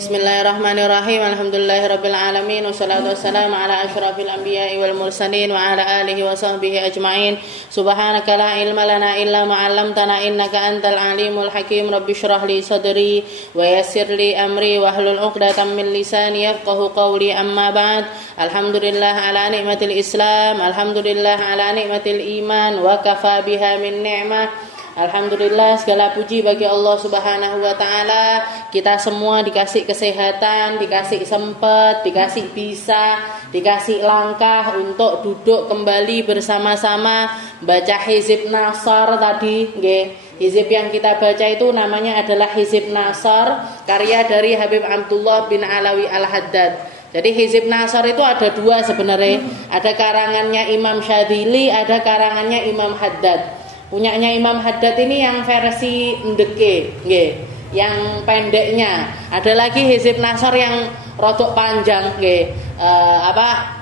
Bismillahirrahmanirrahim. Alhamdulillahirabbil alamin wassalatu wassalamu ala asyrafil anbiya'i wal mursalin wa ala alihi wa sahbihi ajmain. Subhanaka la ilma lana illa ma 'allamtana innaka antal alimul hakim. Rabbi shrah li sadri wa yassir li amri wahlul 'uqdatam min lisani yafqahu qawli. Amma ba'd. Alhamdulillah ala nikmatil Islam, alhamdulillah ala nikmatil iman wa kafa biha min ni'mah. Alhamdulillah, segala puji bagi Allah Subhanahu wa taala. Kita semua dikasih kesehatan, dikasih sempat, dikasih bisa, dikasih langkah untuk duduk kembali bersama-sama baca Hizib Nasr tadi, nggih. Hizib yang kita baca itu namanya adalah Hizib Nasr, karya dari Habib Abdullah bin Alawi Al-Haddad. Jadi Hizib Nasr itu ada dua sebenarnya. Ada karangannya Imam Syadzili, ada karangannya Imam Haddad. Punyanya Imam Haddad ini yang versi ndeke, nggih, yang pendeknya. Ada lagi Hizib Nasr yang rodok panjang, nggih.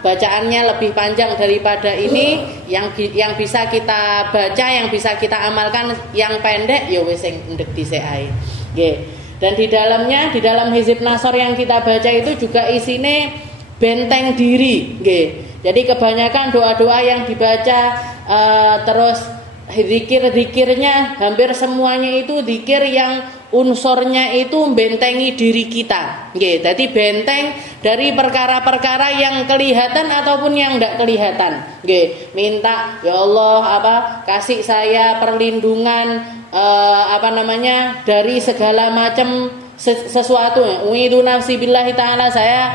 Bacaannya lebih panjang daripada ini, yang bisa kita baca, yang bisa kita amalkan, yang pendek ya wis sing ndek dhisik ae. Nggih. Dan di dalam Hizib Nasr yang kita baca itu juga isine benteng diri, nggih. Jadi kebanyakan doa-doa yang dibaca terus zikir-zikirnya hampir semuanya itu zikir yang unsurnya itu membentengi diri kita. Nggih, jadi benteng dari perkara-perkara yang kelihatan ataupun yang tidak kelihatan. Nggih, minta ya Allah kasih saya perlindungan dari segala macam sesuatu. Uidu nafsi billahi taala, saya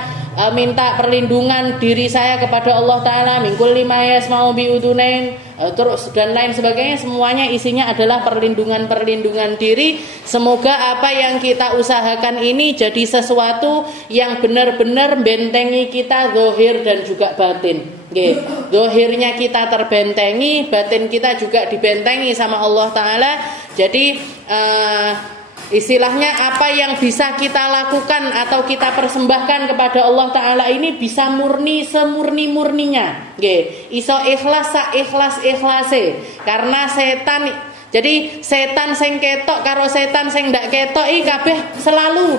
minta perlindungan diri saya kepada Allah taala min kulli ma yasma'u bi udunain, terus dan lain sebagainya. Semuanya isinya adalah perlindungan diri. Semoga apa yang kita usahakan ini jadi sesuatu yang benar-benar bentengi kita zahir dan juga batin. Nggih, zahirnya kita terbentengi, batin kita juga dibentengi sama Allah taala. Jadi istilahnya apa yang bisa kita lakukan atau kita persembahkan kepada Allah Ta'ala ini bisa murni semurni-murninya. Nggih, iso ikhlas sa ikhlas-ikhlase. Karena setan, jadi setan sing ketok karo setan sing ndak ketok iki kabeh selalu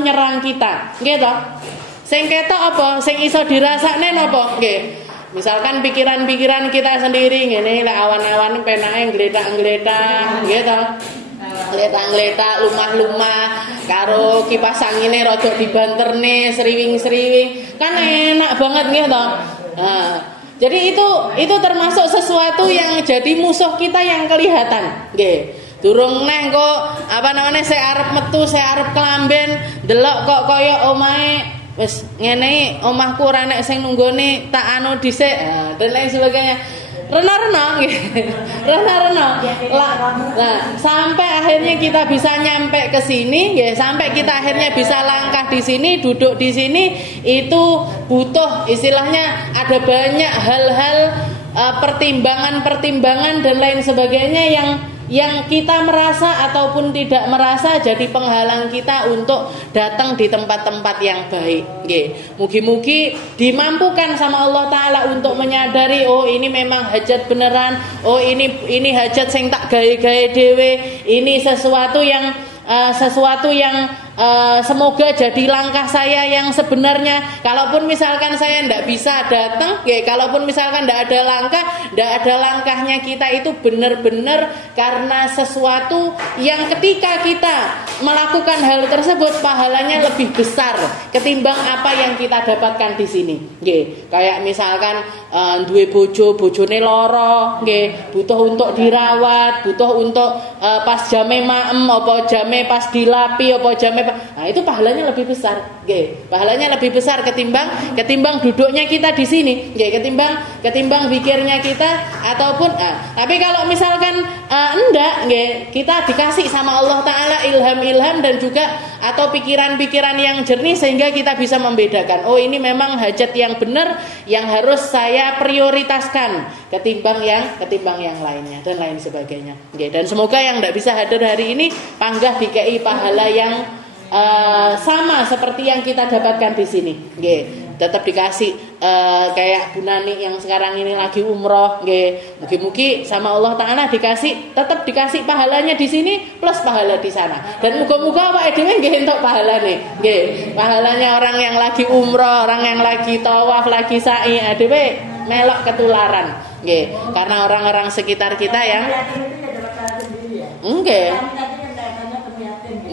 nyerang kita. Nggih toh? Sing ketok apa? Sing iso dirasakne napa? Nggih. Misalkan pikiran-pikiran kita sendiri ngene, lek awan-awan penake ngletak-ngletak, nggih toh? Ngletak-ngletak, lumah-lumah, karo kipas angine rada dibanterne, sriwing-sriwing. Kan enak banget nggih toh. Nah, jadi itu termasuk sesuatu yang jadi musuh kita yang kelihatan. Nggih. Durung neh kok sik arep metu, sik arep kelamben, delok kok kaya omahe wis ngene, omahku ora nek sing nunggone tak anu dhisik, dan lain sebagainya. Rena-rena gitu. Rena-rena. Nah, sampai akhirnya kita bisa nyampe ke sini, ya, sampai kita akhirnya bisa langkah di sini, duduk di sini, itu butuh istilahnya ada banyak hal-hal pertimbangan dan lain sebagainya yang kita merasa ataupun tidak merasa jadi penghalang kita untuk datang di tempat-tempat yang baik. Nggih. Mugi-mugi dimampukan sama Allah taala untuk menyadari, oh ini memang hajat beneran, oh ini hajat sing tak gawe-gawe dhewe, ini sesuatu yang semoga jadi langkah saya yang sebenarnya. Kalaupun misalkan saya tidak bisa datang, ya, kalaupun misalkan tidak ada langkahnya kita itu benar-benar karena sesuatu yang ketika kita melakukan hal tersebut pahalanya lebih besar ketimbang apa yang kita dapatkan di sini. Nggih, kayak misalkan duwe bojone lara, nggih, butuh untuk dirawat, butuh untuk pas jame maem apa jame pas dilapi apa jame, nah itu pahalanya lebih besar, nggih. Pahalanya lebih besar ketimbang duduknya kita di sini, nggih, ketimbang pikirnya kita ataupun tapi kalau misalkan enggak, nggih, kita dikasih sama Allah taala ilham dan juga atau pikiran-pikiran yang jernih sehingga kita bisa membedakan, oh ini memang hajat yang benar yang harus saya prioritaskan ketimbang yang lainnya dan lain sebagainya. Nggih, dan semoga yang tidak bisa hadir hari ini panggah dikei pahala yang sama sama seperti yang kita dapatkan di sini. Nggih, tetap dikasih kayak Bu Nani yang sekarang ini lagi umroh, nggih. Mugi-mugi sama Allah Taala tetap dikasih pahalanya di sini plus pahala di sana. Dan muga-muga awake dhewe nggih entuk pahalane. Nggih, pahalanya orang yang lagi umroh, orang yang lagi tawaf, lagi sa'i, dhewe melok ketularan. Nggih, karena orang-orang sekitar kita yang nggih.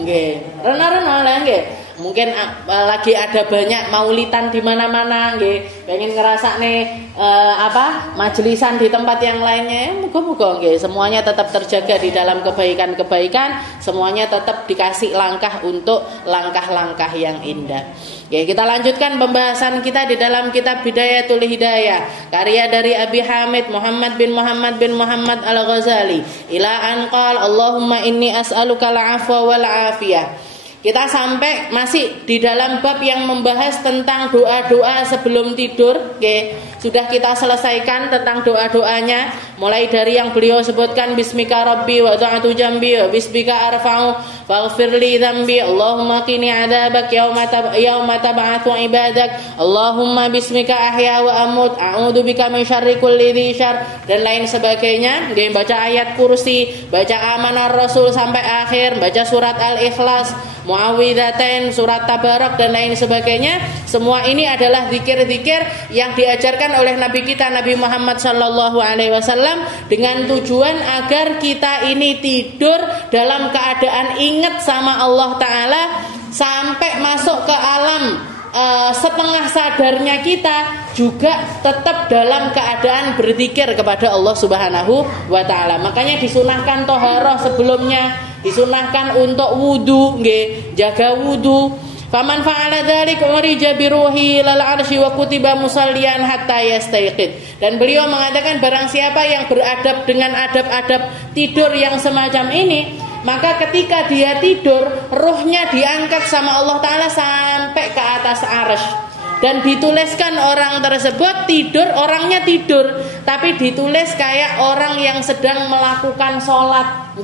Nggih, rena-rena lah nggih. Mungkin lagi ada banyak maulidan di mana-mana nggih, pengen ngerasakne majelisan di tempat yang lainnya. Muga-muga nggih semuanya tetap terjaga di dalam kebaikan-kebaikan, semuanya tetap dikasih langkah untuk langkah-langkah yang indah. Oke, kita lanjutkan pembahasan kita di dalam kitab Bidayatul Hidayah, karya dari Abi Hamid Muhammad bin Muhammad Al-Ghazali. Ila an qala Allahumma inni as'aluka al-'afwa wal 'afiyah. Kita sampai masih di dalam bab yang membahas tentang doa-doa sebelum tidur. Oke, sudah kita selesaikan tentang doa-doanya, mulai dari yang beliau sebutkan bismika rabbi wa ta'atu jambi wa bismika arfa'u faghfirli dzambi Allahumma qini 'adzabak yauma tab'atsu ibadak Allahumma bismika ahya wa amut a'udzu bika min syarri kulli dzi syarr dan lain sebagainya. Oke, baca ayat kursi, baca amanar rasul sampai akhir, baca surat al-ikhlas, Muawwidzatain, surat Tabarak dan lain sebagainya. Semua ini adalah zikir-zikir yang diajarkan oleh Nabi kita Nabi Muhammad sallallahu alaihi wasallam dengan tujuan agar kita ini tidur dalam keadaan ingat sama Allah Taala sampai masuk ke alam setengah sadarnya kita juga tetap dalam keadaan berzikir kepada Allah Subhanahu wa taala. Makanya disunahkan toharoh sebelumnya, disunahkan untuk wudu, nggih, jaga wudu. Faman fa'ala dzalika urija bi ruhi lal arsy wa kutiba musallian hatta yastayqid. Dan beliau mengatakan barang siapa yang beradab dengan adab-adab tidur yang semacam ini, maka ketika dia tidur, ruhnya diangkat sama Allah Ta'ala sampai ke atas arsy. Dan dituliskan orang tersebut tidur, orangnya tidur, tapi ditulis kayak orang yang sedang melakukan sholat.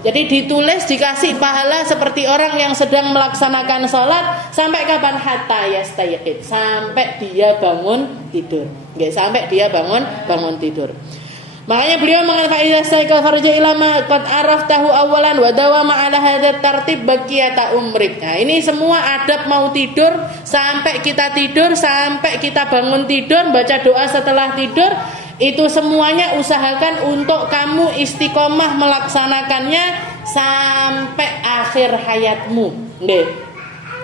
Jadi ditulis dikasih pahala seperti orang yang sedang melaksanakan sholat. Sampai kapan? Hatta yastayqid, sampai dia bangun tidur. Sampai dia bangun tidur. Makanya beliau mengatakan idza staiqa farja ila ma qad araftahu awalan wa dawama ala hadzal tartib baqiyata umrik. Nah, ini semua adab mau tidur, sampai kita tidur, sampai kita bangun tidur, baca doa setelah tidur, itu semuanya usahakan untuk kamu istiqomah melaksanakannya sampai akhir hayatmu.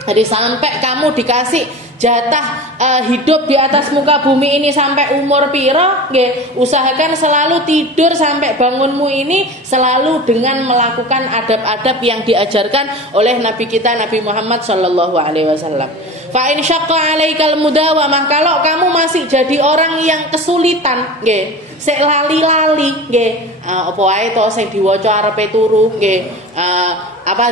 Jadi sampai kamu dikasih jatah hidup di atas muka bumi ini sampai umur piro, usahakan selalu tidur sampai bangunmu ini selalu dengan melakukan adab-adab yang diajarkan oleh Nabi kita Nabi Muhammad sallallahu alaihi wasallam. Fa in syaqqa 'alaikal mudawamah, kalau kamu masih jadi orang yang kesulitan, sik lali-lali, apa wae to sing diwaca arepe turu,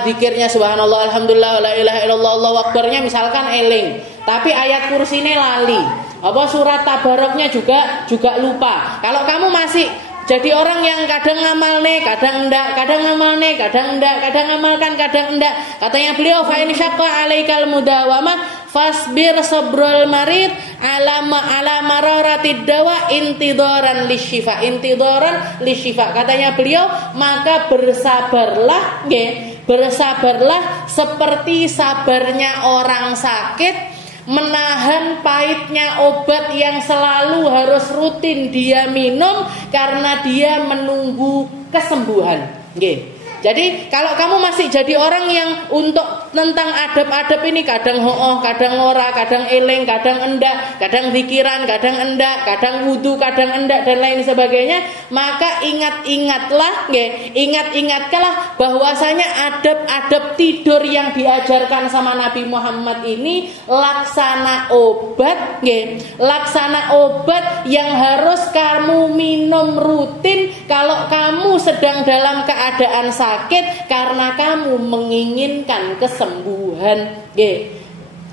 zikirnya subhanallah alhamdulillah la ilaha illallah Allahu akbarnya misalkan eling, tapi ayat kursine lali, apa surat tabaraknya juga lupa. Kalau kamu masih jadi orang yang kadang ngamalne, kadang enggak, kadang ngamalne, kadang enggak, kadang ngamalkan, kadang enggak. Katanya beliau fa in syaqqa 'alaikal mudawamah fasbir sabrul marid ala mararatid dawa intidoran lisyifa. Katanya beliau, maka bersabarlah, bersabarlah seperti sabarnya orang sakit menahan pahitnya obat yang selalu harus rutin dia minum karena dia menunggu kesembuhan. Jadi kalau kamu masih jadi orang yang untuk tentang adab-adab ini kadang ho'oh, kadang ora, kadang eling, kadang endak, kadang pikiran, kadang endak, kadang wudu, kadang endak dan lain sebagainya, maka ingatlah bahwasanya adab-adab tidur yang diajarkan sama Nabi Muhammad ini laksana obat, laksana obat yang harus kamu minum rutin kalau kamu sedang dalam keadaan sakit karena kamu menginginkan kesembuhan.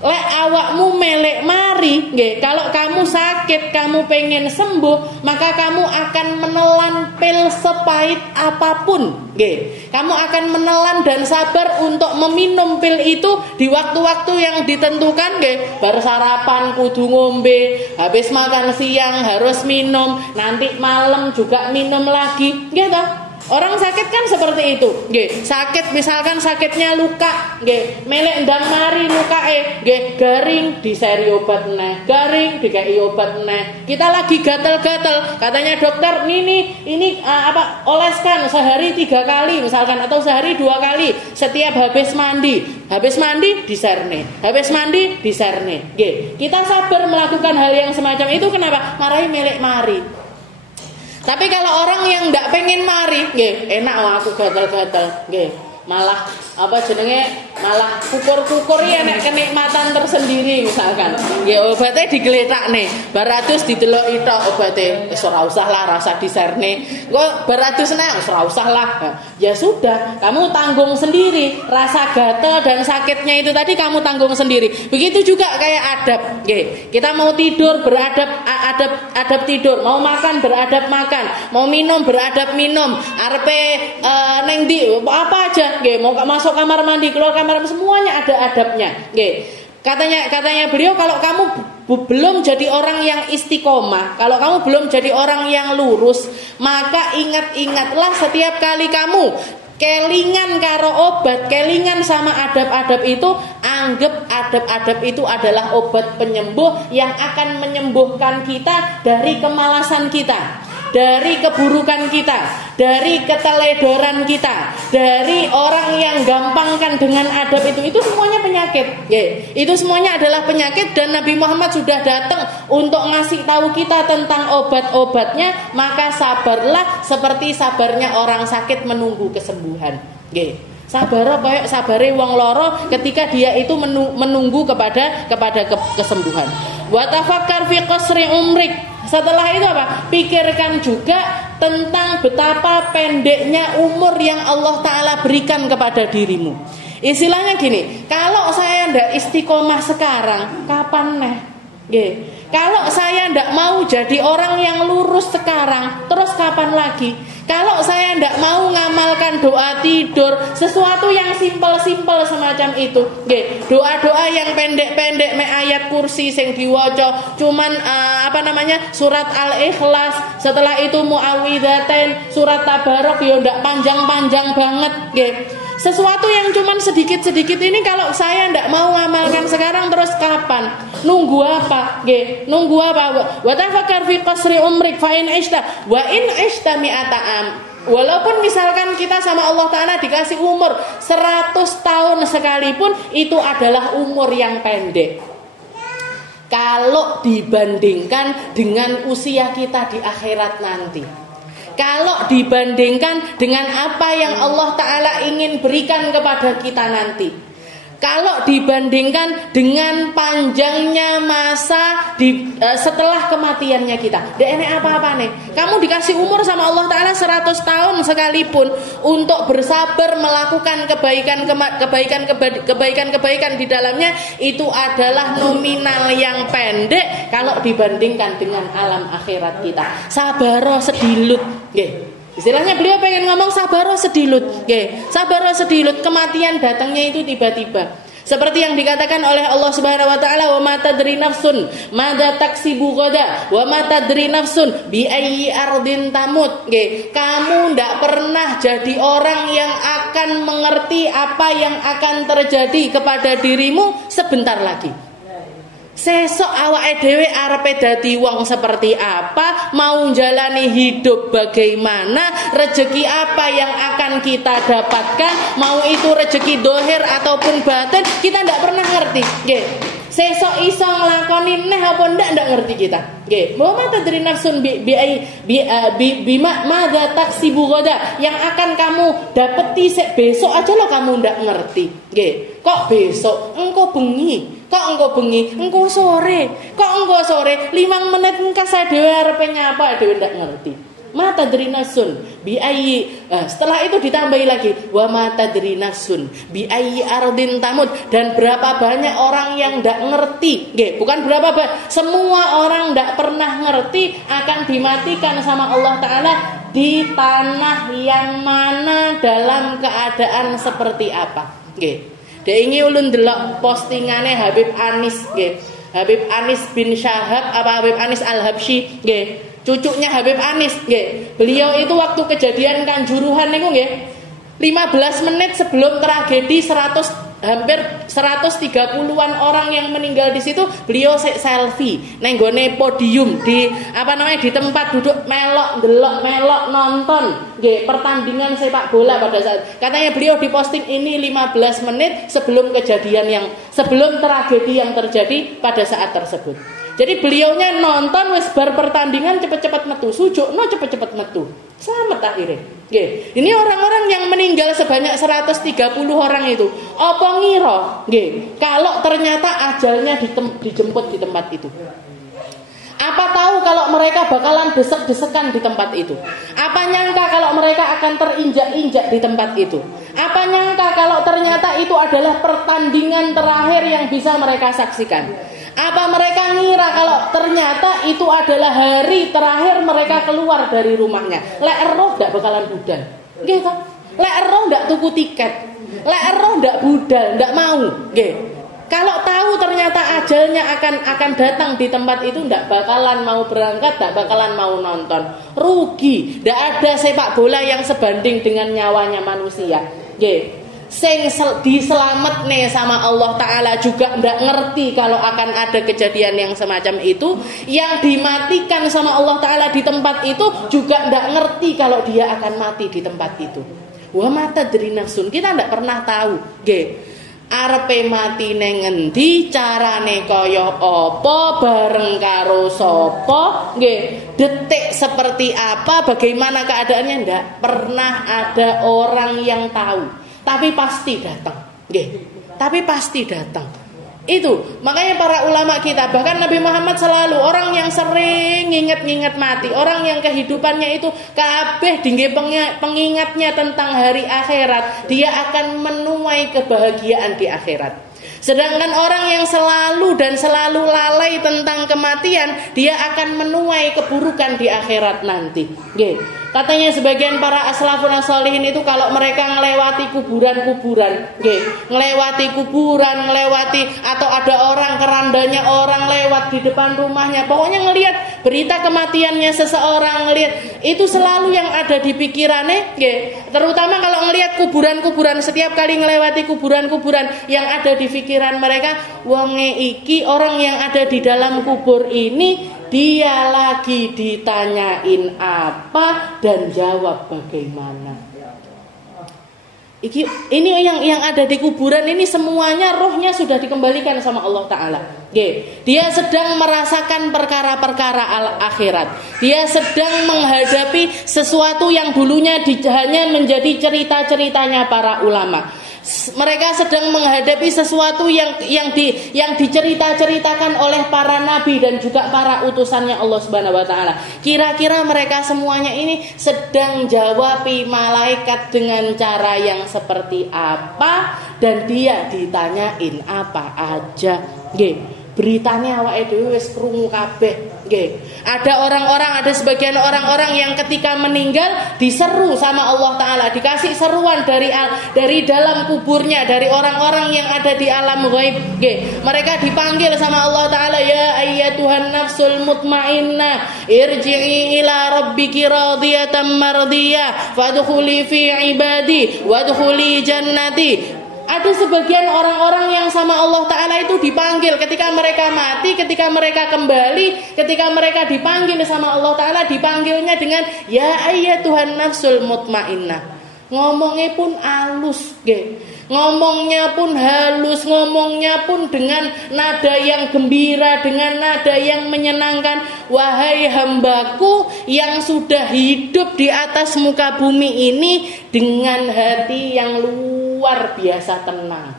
Lek awakmu melek mari, nggih, kalau kamu sakit, kamu pengen sembuh, maka kamu akan menelan pil sepahit apapun, nggih. Kamu akan menelan dan sabar untuk meminum pil itu di waktu-waktu yang ditentukan, nggih. Bar sarapan kudu ngombe, habis makan siang harus minum, nanti malam juga minum lagi, nggih toh? Orang sakit kan seperti itu, nggih. Sakit misalkan sakitnya luka, nggih. Melek ndang mari lukae, nggih, garing diseri obat neh, garing dikai obat neh. Kita lagi gatel-gatel, katanya dokter, ini oleskan sehari 3 kali misalkan, atau sehari 2 kali setiap habis mandi. Habis mandi diserne, habis mandi diserne, nggih. Kita sabar melakukan hal yang semacam itu, kenapa? Marahi melek mari. Tapi kalau orang yang ndak pengen mari, nggih, enak aku gatal-gatal, nggih. Malah malah kukur-kukur ya nek kenikmatan tersendiri misalkan. Nggih, obate digletakne, baratus dideloki tok obate. Wis ora usah lah rasa diserne. Kok baratus nek wis ora usah lah. Ya sudah, kamu tanggung sendiri rasa gatal dan sakitnya itu tadi, kamu tanggung sendiri. Begitu juga kayak adab, nggih. Kita mau tidur adab tidur, mau makan beradab makan, mau minum beradab minum, arepe neng ndi apa aja, nggih, mau masuk kamar mandi, keluar kamar mandi, semuanya ada adabnya, nggih. Katanya beliau, kalau kamu belum jadi orang yang istiqomah, kalau kamu belum jadi orang yang lurus, maka ingatlah setiap kali kamu kelingan karo obat, kelingan sama adab-adab itu, anggap adab-adab itu adalah obat penyembuh yang akan menyembuhkan kita dari kemalasan kita, dari keburukan kita, dari keteledoran kita, dari orang yang gampangkan dengan adab itu semuanya penyakit. Itu semuanya adalah penyakit, dan Nabi Muhammad sudah datang untuk ngasih tahu kita tentang obat-obatnya. Maka sabarlah seperti sabarnya orang sakit menunggu kesembuhan. Sabar koyo sabare wong loro ketika dia itu menunggu kepada kesembuhan. Wa tafakkar fi qasri umrik. Setelah itu apa? Pikirkan juga tentang betapa pendeknya umur yang Allah Ta'ala berikan kepada dirimu. Istilahnya gini, kalau saya ndak istiqomah sekarang, kapan neh? Kalau saya ndak mau jadi orang yang lurus sekarang, terus kapan lagi? Kalau saya ndak mau ngamalkan doa tidur, sesuatu yang simpel-simpel semacam itu, doa-doa yang pendek-pendek, me ayat kursi sing diwaca cuman surat Al-Ikhlas, setelah itu Muawwidzatain, surat Tabarok, yo ndak panjang-panjang banget, sesuatu yang cuman sedikit-sedikit ini kalau saya ndak mau ngamalkan sekarang, terus kapan? Nunggu apa? Nunggu apa? Wa tafakkar fi qasri umrik fa in ishta wa in ishta mi'ata am. Walaupun misalkan kita sama Allah Ta'ala dikasih umur 100 tahun sekalipun, itu adalah umur yang pendek kalau dibandingkan dengan usia kita di akhirat nanti. Kalau dibandingkan dengan apa yang Allah Ta'ala ingin berikan kepada kita nanti, kalau dibandingkan dengan panjangnya masa setelah kematiannya kita, ndak enek apa-apa nih. Kamu dikasih umur sama Allah Ta'ala 100 tahun sekalipun untuk bersabar melakukan kebaikan di dalamnya, itu adalah nominal yang pendek kalau dibandingkan dengan alam akhirat kita. Sabaro sedilut, istilahnya beliau pengen ngomong sabaro sedilut, sabaro sedilut. Kematian datangnya itu tiba-tiba. Seperti yang dikatakan oleh Allah Subhanahu wa taala, wa ma tadri nafsun madza taksibu ghadan wa ma tadri nafsun bi ayyi ardin tamut. Kamu ndak pernah jadi orang yang akan mengerti apa yang akan terjadi kepada dirimu sebentar lagi. Sesok awake dhewe arepe dadi wong seperti apa, mau jalani hidup bagaimana, rezeki apa yang akan kita dapatkan, mau itu rezeki dohir ataupun batin, kita ndak pernah ngerti. Sesok iso nglakoni neh apa ndak ngerti kita. Wa tadri nafsun bima madza taksibu ghadan, yang akan kamu dapeti besok aja lo kamu ndak ngerti. Kok besok? Engko bengi. Kok engko bengi? Engko sore. Kok engko sore? 5 menit engko saya dhewe arepe nyapa dhewe ndak ngerti. Ma tadri nafsun bi ayyi, setelah itu ditambahi lagi wa ma tadri nafsun bi ayyi ardin tamut, dan berapa banyak orang yang ndak ngerti, nggih, bukan berapa banyak, semua orang ndak pernah ngerti akan dimatikan sama Allah taala di tanah yang mana dalam keadaan seperti apa, nggih. Dek ingi ulun delok postingane Habib Anis, nggih. Habib Anis bin Syahab apa Habib Anis Al-Habsyi, nggih. Cucunya Habib Anis, nggih. Beliau itu waktu kejadian Kanjuruhan niku nggih, 15 menit sebelum tragedi hampir 130-an orang yang meninggal di situ, beliau selfie neng gone podium di di tempat duduk melok nonton nggih pertandingan sepak bola pada saat, katanya beliau diposting ini 15 menit sebelum tragedi yang terjadi pada saat tersebut. Jadi beliaunya nonton wis bar pertandingan cepet-cepet metu, sujukno cepet-cepet metu. Selamat akhirnya. Nggih. Ini orang-orang yang meninggal sebanyak 130 orang itu. Apa ngira, nggih, kalau ternyata ajalnya dijemput di tempat itu? Apa tahu kalau mereka bakalan desek-desekan di tempat itu? Apa nyangka kalau mereka akan terinjak-injak di tempat itu? Apa nyangka kalau ternyata itu adalah pertandingan terakhir yang bisa mereka saksikan? Apa mereka ngira kalau ternyata itu adalah hari terakhir mereka keluar dari rumahnya? Lek eroh ndak bakalan budal. Nggih to? Lek eroh ndak tuku tiket. Lek eroh ndak budal, ndak mau. Nggih. Kalau tahu ternyata ajalnya akan datang di tempat itu, ndak bakalan mau berangkat, ndak bakalan mau nonton. Rugi. Ndak ada sepak bola yang sebanding dengan nyawanya manusia. Nggih. Sing diselamat nih sama Allah Ta'ala juga ndak ngerti kalau akan ada kejadian yang semacam itu. Yang dimatikan sama Allah Ta'ala di tempat itu juga ndak ngerti kalau dia akan mati di tempat itu. Wa mata dari nafsun, kita ndak pernah tahu nggih, arepe mati neng ngendi, carane kaya apa, bareng karo sapa, nggih, detik seperti apa, bagaimana keadaannya, ndak pernah ada orang yang tahu. Tapi pasti datang, nggih. Tapi pasti datang. Itu makanya para ulama kita, bahkan Nabi Muhammad selalu orang yang sering nginget-nginget mati, orang yang kehidupannya itu kabeh dingge pengingatnya tentang hari akhirat, dia akan menuai kebahagiaan di akhirat. Sedangkan orang yang selalu lalai tentang kematian, dia akan menuai keburukan di akhirat nanti. Nggih. Katanya sebagian para aslafun sholihin itu kalau mereka ngelewati kuburan-kuburan, ngelewati atau ada orang, kerandanya orang lewat di depan rumahnya, pokoknya ngelihat berita kematiannya seseorang, ngelihat itu selalu yang ada di pikirannya, terutama kalau ngelihat kuburan-kuburan, setiap kali ngelewati kuburan-kuburan yang ada di pikiran mereka, wonge iki orang yang ada di dalam kubur ini, dia lagi ditanyain apa dan jawab bagaimana. Ini yang ada di kuburan ini semuanya rohnya sudah dikembalikan sama Allah Ta'ala. Dia sedang merasakan perkara-perkara akhirat. Dia sedang menghadapi sesuatu yang dulunya hanya menjadi cerita-ceritanya para ulama. Mereka sedang menghadapi sesuatu yang dicerita-ceritakan oleh para nabi dan juga para utusannya Allah Subhanahu wa taala. Kira-kira mereka semuanya ini sedang jawabi malaikat dengan cara yang seperti apa, dan dia ditanyain apa aja. Beritanya awake dhewe wis krungu kabeh. Ada sebagian orang-orang yang ketika meninggal diseru sama Allah Ta'ala, dikasih seruan dari dalam kuburnya, dari orang-orang yang ada di alam ghaib. Mereka dipanggil sama Allah Ta'ala, ya ayyatuhan nafsul mutmainnah, irji'i ila rabbiki radiyatan mardiyah, fadkhuli fi ibadi wadkhuli jannati. Ada sebagian orang-orang yang sama Allah Ta'ala itu dipanggil ketika mereka mati, ketika mereka kembali, ketika mereka dipanggil sama Allah Ta'ala, dipanggilnya dengan ya ayyatuhan nafsul mutmainnah. Ngomongnya pun halus, ngomongnya pun halus, ngomongnya pun dengan nada yang gembira, dengan nada yang menyenangkan. Wahai hambaku yang sudah hidup di atas muka bumi ini dengan hati yang luar biasa tenang.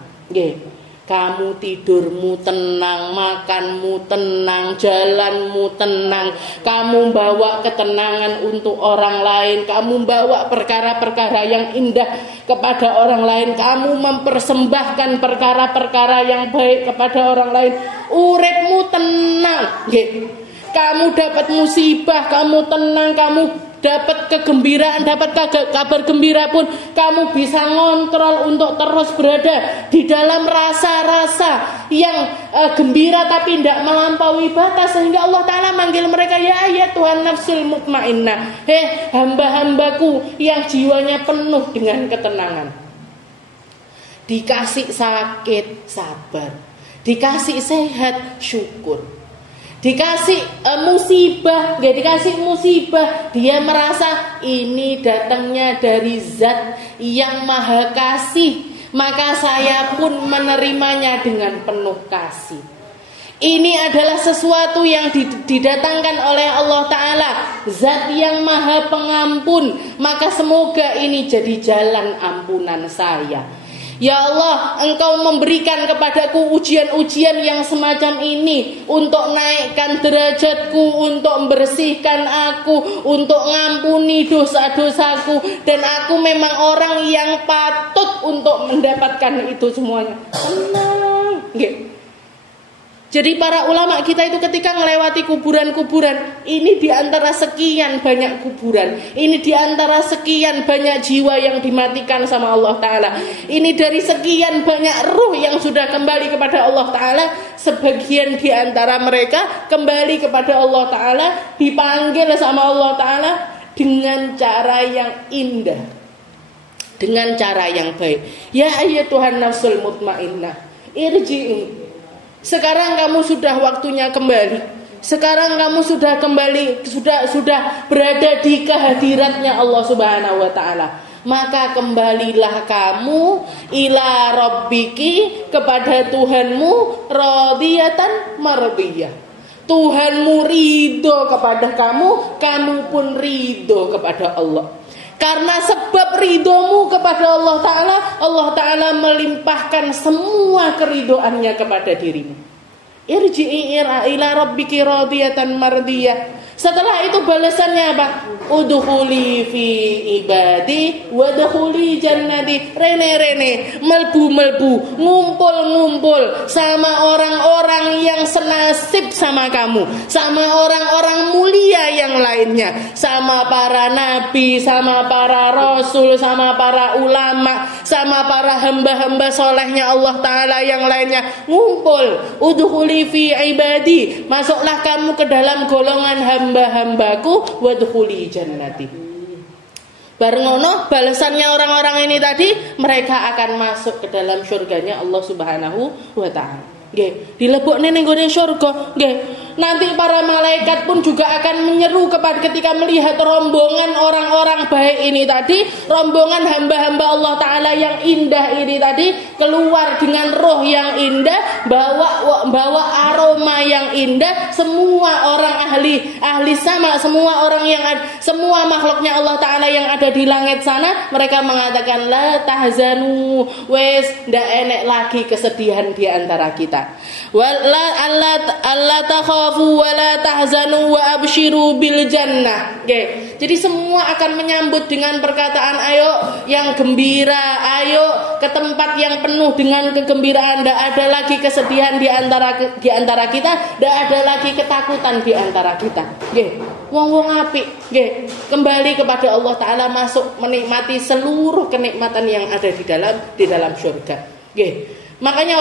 Kamu tidurmu tenang, makanmu tenang, jalanmu tenang. Kamu bawa ketenangan untuk orang lain. Kamu bawa perkara-perkara yang indah kepada orang lain. Kamu mempersembahkan perkara-perkara yang baik kepada orang lain. Uripmu tenang. Kamu dapat musibah, kamu tenang, kamu dapat kegembiraan, dapat kabar gembira pun kamu bisa ngontrol untuk terus berada di dalam rasa-rasa yang gembira tapi tidak melampaui batas, sehingga Allah Ta'ala manggil mereka, ya Tuhan nafsul mutmainnah, hamba-hambaku yang jiwanya penuh dengan ketenangan. Dikasih sakit, sabar. Dikasih sehat, syukur. Dikasih musibah, dia merasa ini datangnya dari zat yang maha kasih, maka saya pun menerimanya dengan penuh kasih. Ini adalah sesuatu yang didatangkan oleh Allah Ta'ala, zat yang maha pengampun, maka semoga ini jadi jalan ampunan saya. Ya Allah, Engkau memberikan kepadaku ujian-ujian yang semacam ini untuk naikkan derajatku, untuk membersihkan aku, untuk ngampuni dosa-dosaku, dan aku memang orang yang patut untuk mendapatkan itu semuanya. Tenang. Jadi para ulama kita itu ketika melewati kuburan-kuburan, ini diantara sekian banyak kuburan, ini diantara sekian banyak jiwa yang dimatikan sama Allah Ta'ala, ini dari sekian banyak ruh yang sudah kembali kepada Allah Ta'ala, sebagian diantara mereka kembali kepada Allah Ta'ala, dipanggil sama Allah Ta'ala dengan cara yang indah, dengan cara yang baik. Ya ayyatuhan nafsul mutmainnah, irji'i. Sekarang kamu sudah waktunya kembali. Sekarang kamu sudah kembali, sudah berada di kehadiratnya Allah Subhanahu wa Ta'ala. Maka kembalilah kamu ila rabbiki, kepada Tuhanmu, radiyatan mardiyah. Tuhanmu ridho kepada kamu, kamu pun ridho kepada Allah. Karena sebab ridhomu kepada Allah Ta'ala melimpahkan semua keridoannya kepada dirimu. Irji'i ila rabbiki radiyatan mardiyah. Setelah itu balasannya apa? Udkhuli fi ibadi wadkhuli jannati. Rene, melbu, ngumpul sama orang-orang yang senasib sama kamu, sama orang-orang mulia yang lainnya, sama para nabi, sama para rasul, sama para ulama, sama para hamba-hamba solehnya Allah Ta'ala yang lainnya. Ngumpul, udkhuli fi ibadi, masuklah kamu ke dalam golongan hamba-hambaku, wadkhuli jannati. Bareng ngono balasannya orang-orang ini tadi, mereka akan masuk ke dalam surganya Allah Subhanahu wa Ta'ala. Nggih, dilebokne ning gone surga. Nggih. Nanti para malaikat pun juga akan menyeru ketika melihat rombongan orang-orang baik ini tadi, rombongan hamba-hamba Allah Ta'ala yang indah ini tadi, keluar dengan roh yang indah, bawa aroma yang indah. Semua orang ahli sama, semua orang yang semua makhluknya Allah Ta'ala yang ada di langit sana, mereka mengatakan la tahzanu, wes ndak enek lagi kesedihan di antara kita. Allah takhafu wa la tahzanu wa abshiru bil jannah. Okay. Jadi semua akan menyambut dengan perkataan ayo yang gembira, ayo ke tempat yang penuh dengan kegembiraan. Tidak ada lagi kesedihan di antara kita, tidak ada lagi ketakutan di antara kita. Okay. Wong-wong apik, okay. Kembali kepada Allah Ta'ala, masuk menikmati seluruh kenikmatan yang ada di dalam surga. Okay. Makanya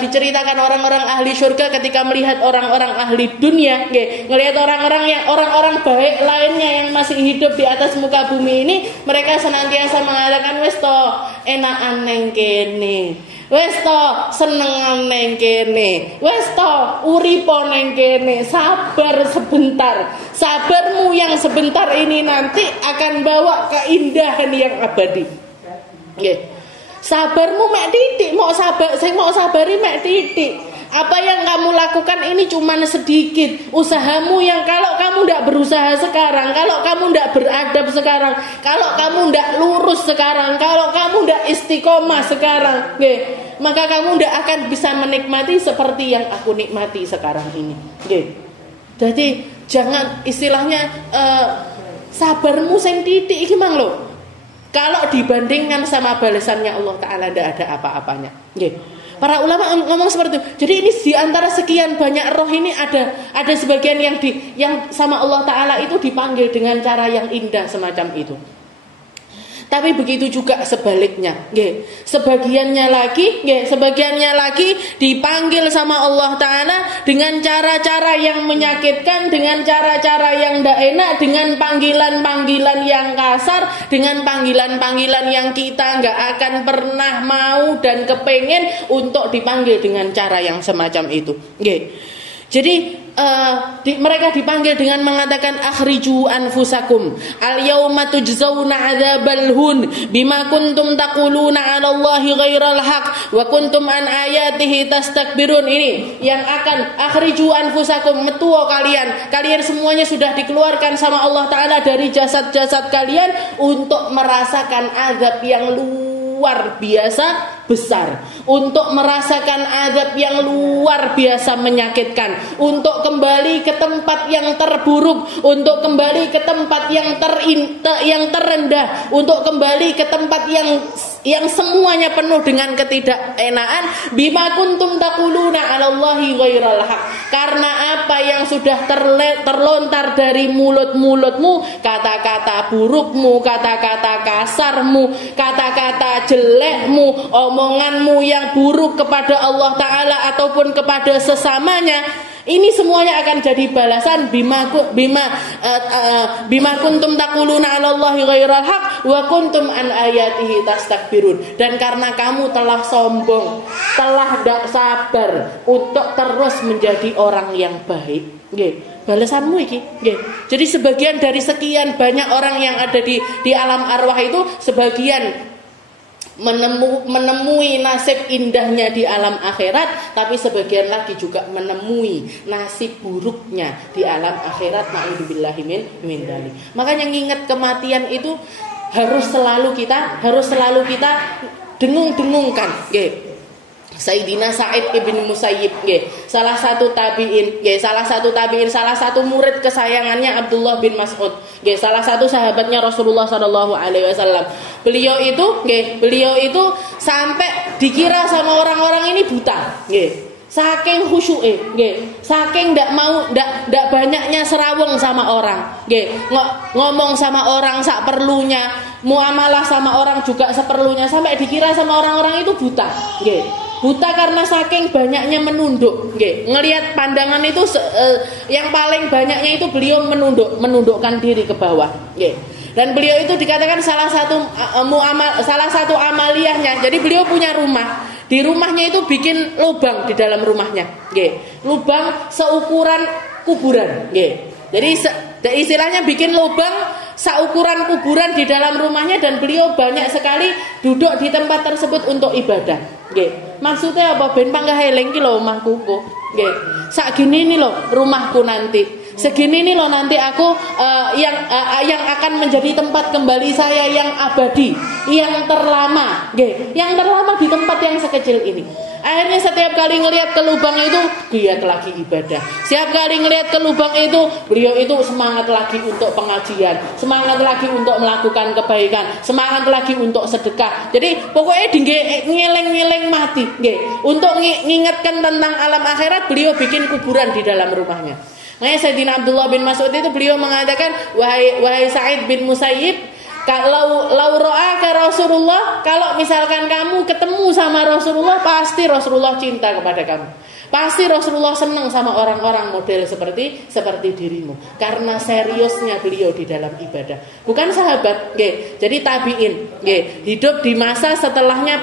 diceritakan orang-orang ahli surga ketika melihat orang-orang ahli dunia, ngelihat orang-orang baik lainnya yang masih hidup di atas muka bumi ini, mereka senantiasa mengatakan wis to enakan neng kene, wis to senengan neng kene, wis to uripo neng kene, sabar sebentar. Sabarmu yang sebentar ini nanti akan bawa keindahan yang abadi. Nggih. Sabarmu mek titik, mau sabari mek titik. Apa yang kamu lakukan ini cuma sedikit. Usahamu yang kalau kamu tidak berusaha sekarang, kalau kamu tidak beradab sekarang, kalau kamu tidak lurus sekarang, kalau kamu tidak istiqomah sekarang, maka kamu tidak akan bisa menikmati seperti yang aku nikmati sekarang ini. Jadi jangan istilahnya sabarmu sing titik iki mang lho. Kalau dibandingkan sama balasannya Allah Ta'ala tidak ada apa-apanya. Para ulama ngomong seperti itu. Jadi ini diantara sekian banyak roh ini ada sebagian yang sama Allah Ta'ala itu dipanggil dengan cara yang indah semacam itu. Tapi begitu juga sebaliknya, sebagiannya lagi dipanggil sama Allah Ta'ala dengan cara-cara yang menyakitkan, dengan cara-cara yang tidak enak, dengan panggilan-panggilan yang kasar, dengan panggilan-panggilan yang kita nggak akan pernah mau dan kepengen untuk dipanggil dengan cara yang semacam itu. Jadi mereka dipanggil dengan mengatakan akhriju anfusakum al-yauma tujzauna adzabal hun bima kuntum taquluna 'ala Allahi ghairal haq wa kuntum an ayatihi tastakbirun. Ini yang akan akhriju anfusakum, metuo kalian semuanya sudah dikeluarkan sama Allah Ta'ala dari jasad-jasad kalian untuk merasakan azab yang luar biasa besar, untuk merasakan azab yang luar biasa menyakitkan, untuk kembali ke tempat yang terburuk, untuk kembali ke tempat yang terendah, untuk kembali ke tempat yang semuanya penuh dengan ketidakenaan. Bima kuntum taquluna 'ala Allahi ghairal haq, karena apa yang sudah terlontar dari mulut-mulutmu, kata-kata burukmu, kata-kata kasarmu, kata-kata jelekmu, omonganmu yang buruk kepada Allah Ta'ala ataupun kepada sesamanya, ini semuanya akan jadi balasan bima kuntum taquluna 'ala Allahi ghairal haq wa kuntum an ayatihi tastakbirun. Dan karena kamu telah sombong, telah tidak sabar untuk terus menjadi orang yang baik, balasanmu iki. Jadi sebagian dari sekian banyak orang yang ada di alam arwah itu, sebagian menemui nasib indahnya di alam akhirat, tapi sebagian lagi juga menemui nasib buruknya di alam akhirat. Na'udzubillahi min dzalik. Makanya nginget kematian itu harus selalu kita dengung-dengungkan. Sayyidina Sa'id ibn Musayyib, salah satu tabi'in, salah satu murid kesayangannya Abdullah bin Mas'ud, salah satu sahabatnya Rasulullah sallallahu alaihi wasallam. Beliau itu sampai dikira sama orang-orang ini buta, saking khusyuke, saking ndak banyaknya serawung sama orang, ngomong sama orang sak perlunya, muamalah sama orang juga seperlunya, sampai dikira sama orang-orang itu buta, buta karena saking banyaknya menunduk, ngelihat pandangan itu yang paling banyaknya itu beliau menundukkan diri ke bawah, dan beliau itu dikatakan salah satu amaliyahnya. Jadi beliau punya rumah, di rumahnya itu bikin lubang di dalam rumahnya, lubang seukuran kuburan, jadi istilahnya bikin lubang seukuran kuburan di dalam rumahnya, dan beliau banyak sekali duduk di tempat tersebut untuk ibadah. Maksudnya apa? Ben panggah eling ki lho omahku kok. Sak gini nih loh rumahku nanti. Segini nih loh nanti aku yang akan menjadi tempat kembali saya yang abadi, yang terlama, yang terlama di tempat yang sekecil ini. Akhirnya setiap kali ngelihat ke lubang itu, giat lagi ibadah. Setiap kali ngelihat ke lubang itu, beliau itu semangat lagi untuk pengajian, semangat lagi untuk melakukan kebaikan, semangat lagi untuk sedekah. Jadi pokoknya ngeleng-ngeleng mati. Untuk mengingatkan tentang alam akhirat, beliau bikin kuburan di dalam rumahnya. Makanya Sayyidina Abdullah bin Mas'ud itu beliau mengatakan, wahai Sa'id bin Musayyib, kalau ra'aka Rasulullah, kalau misalkan kamu ketemu sama Rasulullah, pasti Rasulullah cinta kepada kamu. Pasti Rasulullah senang sama orang-orang model seperti dirimu, karena seriusnya beliau di dalam ibadah. Bukan sahabat, jadi tabiin, hidup di masa setelahnya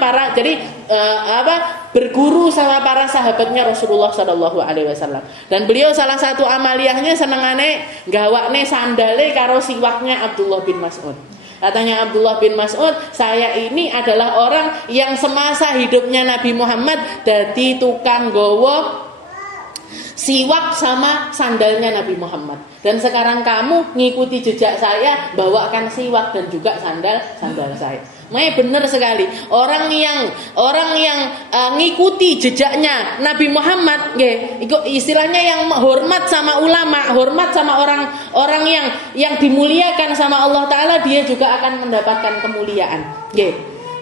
berguru sama para sahabatnya Rasulullah Sallallahu Alaihi Wasallam. Dan beliau salah satu amaliyahnya senengane gawakne sandale karo siwaknya Abdullah bin Mas'ud. Katanya Abdullah bin Mas'ud, saya ini adalah orang yang semasa hidupnya Nabi Muhammad dadi tukang gowo siwak sama sandalnya Nabi Muhammad. Dan sekarang kamu ngikuti jejak saya, bawakan siwak dan juga sandal saya. Makanya benar sekali orang yang ngikuti jejaknya Nabi Muhammad, istilahnya yang hormat sama ulama, hormat sama orang yang dimuliakan sama Allah Taala, dia juga akan mendapatkan kemuliaan.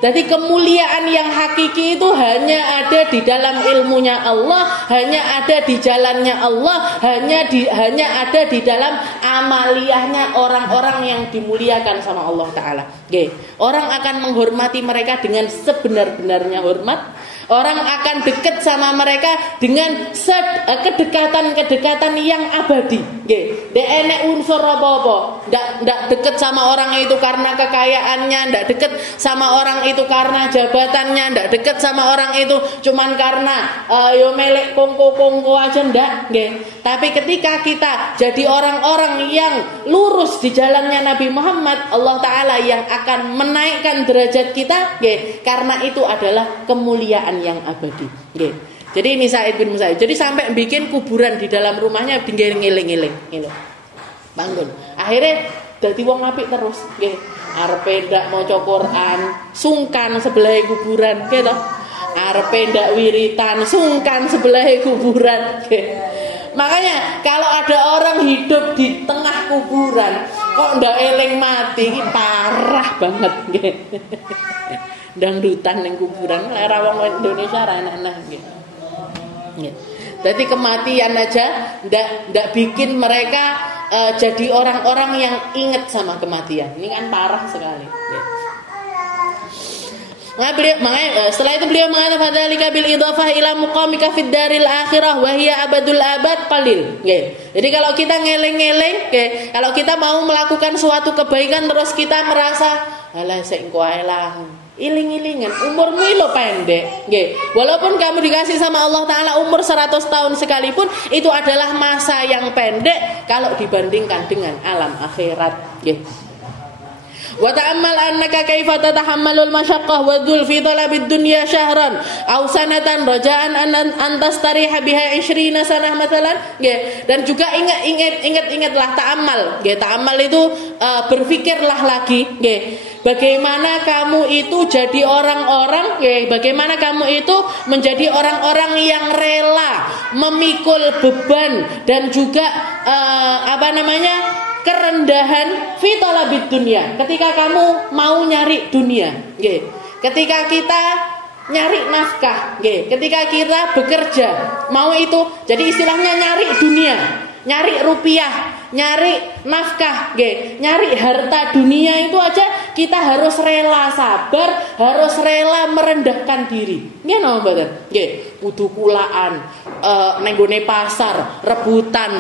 Jadi kemuliaan yang hakiki itu hanya ada di dalam ilmunya Allah, hanya ada di jalannya Allah, hanya ada di dalam amaliyahnya orang-orang yang dimuliakan sama Allah Ta'ala. Orang akan menghormati mereka dengan sebenar-benarnya hormat. Orang akan dekat sama mereka dengan kedekatan yang abadi. Nggih, enek unsur apa-apa. Ndak dekat sama orang itu karena kekayaannya, ndak dekat sama orang itu karena jabatannya, ndak dekat sama orang itu cuman karena yo melek kongko-kongko aja, ndak, nggih. Tapi ketika kita jadi orang-orang yang lurus di jalannya Nabi Muhammad, Allah Ta'ala yang akan menaikkan derajat kita, nggih, karena itu adalah kemuliaan yang abadi. Nggih. Jadi ini Sa'id bin Musayyib. Jadi sampai bikin kuburan di dalam rumahnya pinggir ngiling-ngiling, gitu. Bangun. Akhirnya dadi wong apik terus, nggih. Arepe ndak maca Quran, sungkan sebelah kuburan, gitu. Arepe ndak wiritan, sungkan sebelah kuburan, nggih. Makanya kalau ada orang hidup di tengah kuburan kok ndak eling mati, ini parah banget, nggih. Dangdutan ning kuburan, era wong Indonesia ra enak-enak nggih. Jadi kematian aja ndak bikin mereka jadi orang-orang yang ingat sama kematian. Ini kan parah sekali. Makanya setelah itu beliau mengatakan fadzalika bil idhafah ila muqamika fid daril akhirah wa hiya abadul abad qalil. Jadi kalau kita ngeleng-ngeleng, kalau kita mau melakukan suatu kebaikan terus kita merasa alah sik engko ae lah. Iling-ilingan, umurmu lo pendek, walaupun kamu dikasih sama Allah Ta'ala umur 100 tahun sekalipun, itu adalah masa yang pendek kalau dibandingkan dengan alam akhirat. Wa ta'ammal annaka kaifa tatahammalul masyaqqah wa dhul fi talabid dunya syahran aw sanatan raja'an an tastariha biha 20 sanah masalan. Dan juga ingatlah ta'ammal. Ta'ammal itu berfikirlah lagi, bagaimana kamu itu jadi orang-orang, bagaimana kamu itu menjadi orang-orang yang rela memikul beban dan juga kerendahan fi talabid dunya. Ketika kamu mau nyari dunia, ketika kita nyari nafkah, ketika kita bekerja, mau itu jadi istilahnya nyari dunia, nyari rupiah, nyari nafkah, nyari harta dunia itu aja kita harus rela sabar, harus rela merendahkan diri. Nggih napa mboten? Nggih, kudu kulaan nang gone pasar, rebutan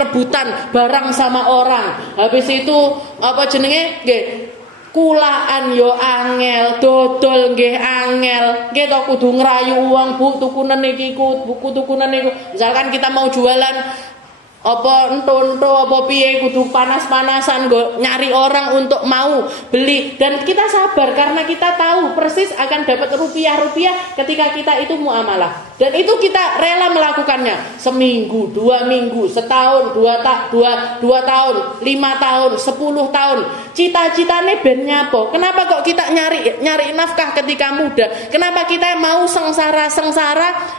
rebutan barang sama orang. Habis itu kulaan yo angel, dodol nggih angel. Nggih to kudu ngrayu wong, Bu, tukunen iki buku tukunen niku. Misalkan kita mau jualan apa entu-entu apa piye kudu panas-panasan nyari orang untuk mau beli, dan kita sabar karena kita tahu persis akan dapat rupiah-rupiah ketika kita itu muamalah, dan itu kita rela melakukannya seminggu, 2 minggu, setahun, 2 tahun, 5 tahun, 10 tahun. Cita-citane ben nyapa? Kenapa kok kita nyari nafkah ketika muda? Kenapa kita mau sengsara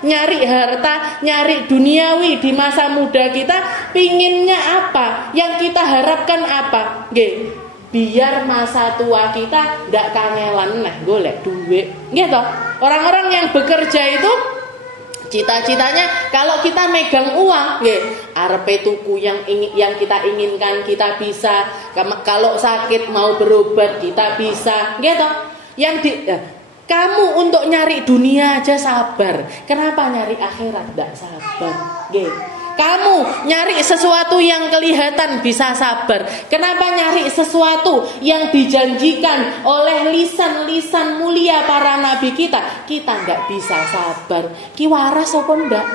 nyari harta, nyari duniawi di masa muda kita? Pinginnya apa? Yang kita harapkan apa? Biar masa tua kita ndak kangelan golek duit. Nggih toh? Orang-orang yang bekerja itu cita-citanya kalau kita megang uang, arepe tuku yang kita inginkan kita bisa. Kalau sakit mau berobat kita bisa. Nggih toh? Kamu untuk nyari dunia aja sabar. Kenapa nyari akhirat ndak sabar? Kamu nyari sesuatu yang kelihatan bisa sabar. Kenapa nyari sesuatu yang dijanjikan oleh lisan-lisan mulia para nabi kita ndak bisa sabar? Ki waras apa ndak?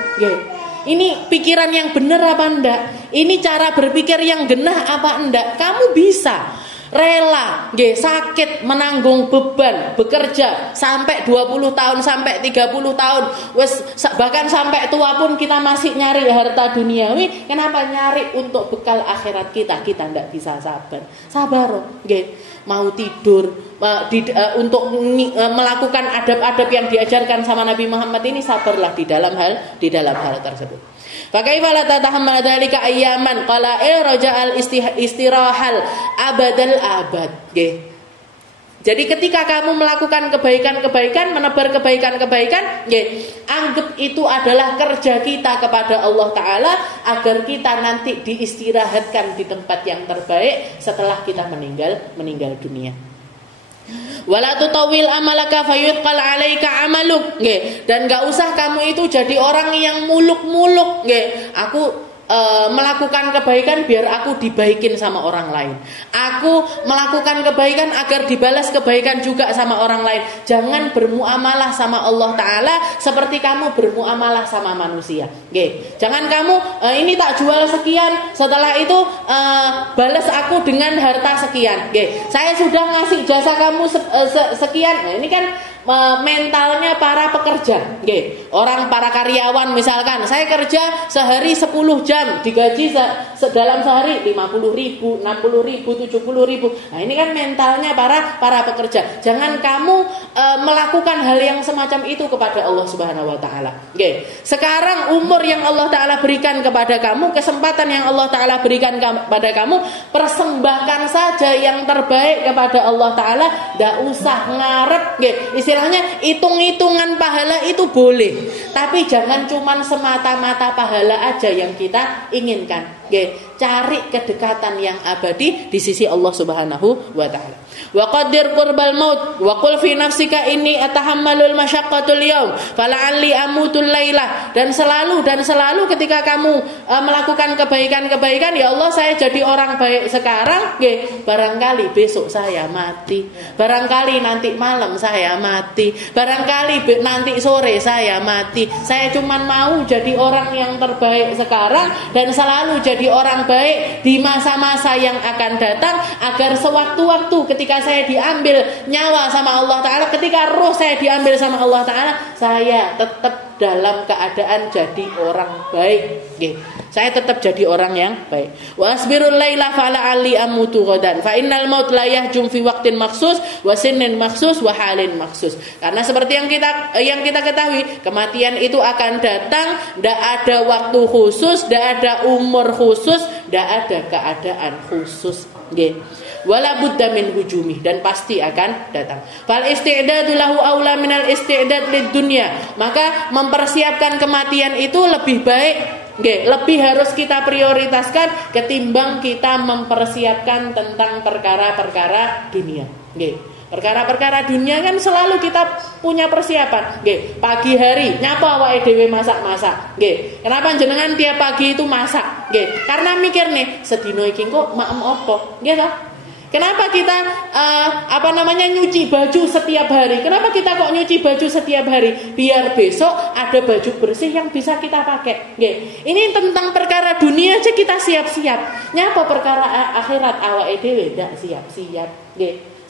Ini pikiran yang benar apa ndak? Ini cara berpikir yang genah apa ndak? Kamu bisa. rela nggih sakit menanggung beban bekerja sampai 20 tahun sampai 30 tahun bahkan sampai tua pun kita masih nyari harta duniawi. Kenapa? Nyari untuk bekal akhirat kita tidak bisa sabar nggih. Mau tidur untuk melakukan adab-adab yang diajarkan sama Nabi Muhammad ini, sabarlah di dalam hal tersebut. Fakaifa la tatahammal dzalika ayyaman qala raja'al istirahal abadal abad nggih. Jadi ketika kamu melakukan kebaikan-kebaikan, menebar kebaikan-kebaikan, anggap itu adalah kerja kita kepada Allah Ta'ala agar kita nanti diistirahatkan di tempat yang terbaik setelah kita meninggal dunia. Wala tutawil amalaka fayuthqal 'alaika 'amaluk. Dan enggak usah kamu itu jadi orang yang muluk-muluk, aku melakukan kebaikan biar aku dibaikin sama orang lain. Aku melakukan kebaikan agar dibalas kebaikan juga sama orang lain. Jangan bermuamalah sama Allah Ta'ala seperti kamu bermuamalah sama manusia. Jangan kamu ini tak jual sekian, setelah itu balas aku dengan harta sekian. Saya sudah ngasih jasa kamu sekian. Nah, ini kan mentalnya para pekerja, orang para karyawan. Misalkan saya kerja sehari 10 jam, digaji dalam sehari 50.000, 60.000, 70.000. Nah ini kan mentalnya para pekerja. Jangan kamu melakukan hal yang semacam itu kepada Allah Subhanahu Wa Taala. Sekarang umur yang Allah Taala berikan kepada kamu, kesempatan yang Allah Taala berikan kepada kamu, persembahkan saja yang terbaik kepada Allah Taala. Tidak usah ngarep, istilahnya hitung-hitungan pahala itu boleh, tapi jangan cuman semata-mata pahala aja yang kita inginkan. Cari kedekatan yang abadi di sisi Allah Subhanahu wa Ta'ala. Wa qaddir qurbal maut wa qul fi nafsika inni atahammalul masyaqqatul yaum fala'alli amutul lailah. Dan selalu ketika kamu melakukan kebaikan-kebaikan, ya Allah saya jadi orang baik sekarang, barangkali besok saya mati, barangkali nanti malam saya mati, barangkali nanti sore saya mati. Saya cuman mau jadi orang yang terbaik sekarang dan selalu jadi orang baik di masa-masa yang akan datang, agar sewaktu-waktu ketika saya diambil nyawa sama Allah Ta'ala, ketika roh saya diambil sama Allah Ta'ala, saya tetap dalam keadaan jadi orang baik. Saya tetap jadi orang yang baik. Wa asbirul laila fala ali amutu ghadan fa innal maut la yahjum fi waqtin maksus wa sinnin maksus wa halin maksus. Karena seperti yang kita ketahui, kematian itu akan datang, tidak ada waktu khusus, tidak ada umur khusus, tidak ada keadaan khusus. Wala budda min hujumi, dan pasti akan datang. Fal isti'dadu lahu aula minal isti'dad lid dunya. Maka mempersiapkan kematian itu lebih baik, lebih harus kita prioritaskan ketimbang kita mempersiapkan tentang perkara-perkara dunia. Perkara-perkara dunia kan selalu kita punya persiapan. Pagi hari nyapa awake dhewe masak-masak. Kenapa jenengan tiap pagi itu masak? Karena mikir nih, sedino iki kok maem opo? Kenapa kita nyuci baju setiap hari? Kenapa kita kok nyuci baju setiap hari? Biar besok ada baju bersih yang bisa kita pakai. Ini tentang perkara dunia aja kita siap-siap. Nyapa perkara akhirat awake dhewe ndak siap-siap.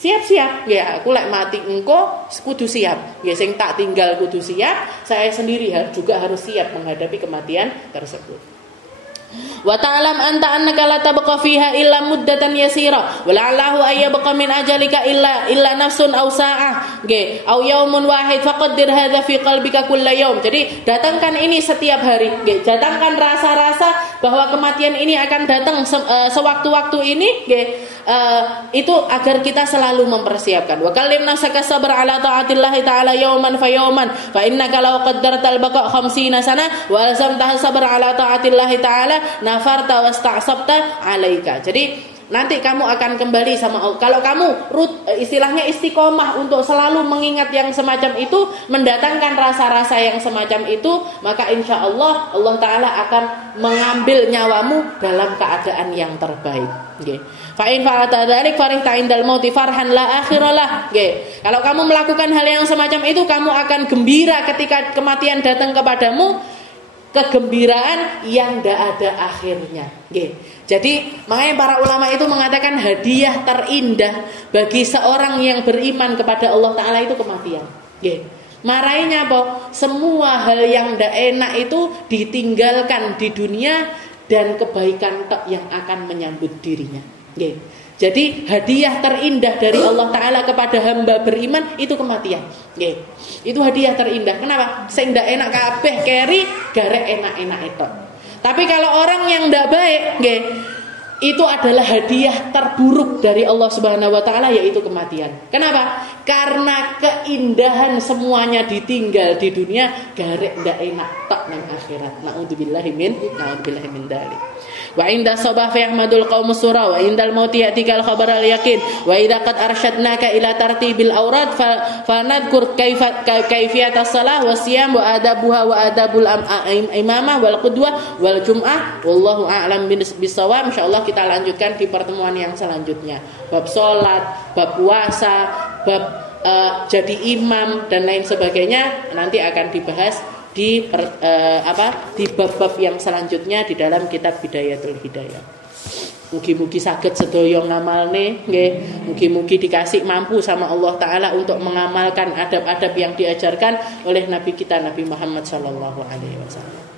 Siap-siap, aku lek mati engko kudu siap. Sing tak tinggal kudu siap. Saya sendiri juga harus siap menghadapi kematian tersebut. Wa ta'lam anta annaka la tabqa fiha illa muddatan yasira wa la'allahu ay yabqa min ajalika illa nafsun aw sa'ah aw yaumun wahid faqaddir hadza fi qalbika kulla yaum. Jadi datangkan ini setiap hari, datangkan rasa-rasa bahwa kematian ini akan datang sewaktu-waktu ini, itu agar kita selalu mempersiapkan. Wa kallim nafsaka sabr ala ta'atillahi ta'ala yauman fa yauman fa innaka law qaddartal baqa 50 sana wa alzamtaha sabr ala ta'atillahi ta'ala nafarta wasta'sabta alaika. Jadi nanti kamu akan kembali sama Allah. Kalau kamu istilahnya istiqomah untuk selalu mengingat yang semacam itu, mendatangkan rasa-rasa yang semacam itu, maka insya Allah Allah Ta'ala akan mengambil nyawamu dalam keadaan yang terbaik. Fa'in fa'ata dzalik farihta indal mauti farhan la akhiralah. Kalau kamu melakukan hal yang semacam itu, kamu akan gembira ketika kematian datang kepadamu. kegembiraan yang tidak ada akhirnya. Jadi makanya para ulama itu mengatakan hadiah terindah bagi seorang yang beriman kepada Allah Ta'ala itu kematian. Marainya apa? Semua hal yang tidak enak itu ditinggalkan di dunia dan kebaikan yang akan menyambut dirinya. Jadi hadiah terindah dari Allah Ta'ala kepada hamba beriman itu kematian. Itu hadiah terindah. Kenapa? Sing ndak enak kabeh keri garek enak-enak itu. Tapi kalau orang yang ndak baik, itu adalah hadiah terburuk dari Allah Subhanahu wa Ta'ala, yaitu kematian. Kenapa? Karena keindahan semuanya ditinggal di dunia, garek ndak enak tok nang akhirat. Naudzubillahi min dzalik. Wa inda sabah fi ahmadul qaum surah wa indal mauti yatikal khabar al yakin wa idza qad arsyadnaka ila tartibil awrad fa nadhkur kaifiyat as-salah wa siyam wa adabuha wa adabul imamah wal qudwah wal jum'ah wallahu a'lam bisawab. Insyaallah kita lanjutkan di pertemuan yang selanjutnya. Bab salat, bab puasa, bab jadi imam dan lain sebagainya nanti akan dibahas di bab-bab yang selanjutnya di dalam kitab Bidayatul Hidayah. Mugi-mugi saged sedaya ngamalne nggih. Mugi-mugi dikasih mampu sama Allah Ta'ala untuk mengamalkan adab-adab yang diajarkan oleh Nabi kita Nabi Muhammad sallallahu alaihi wasallam.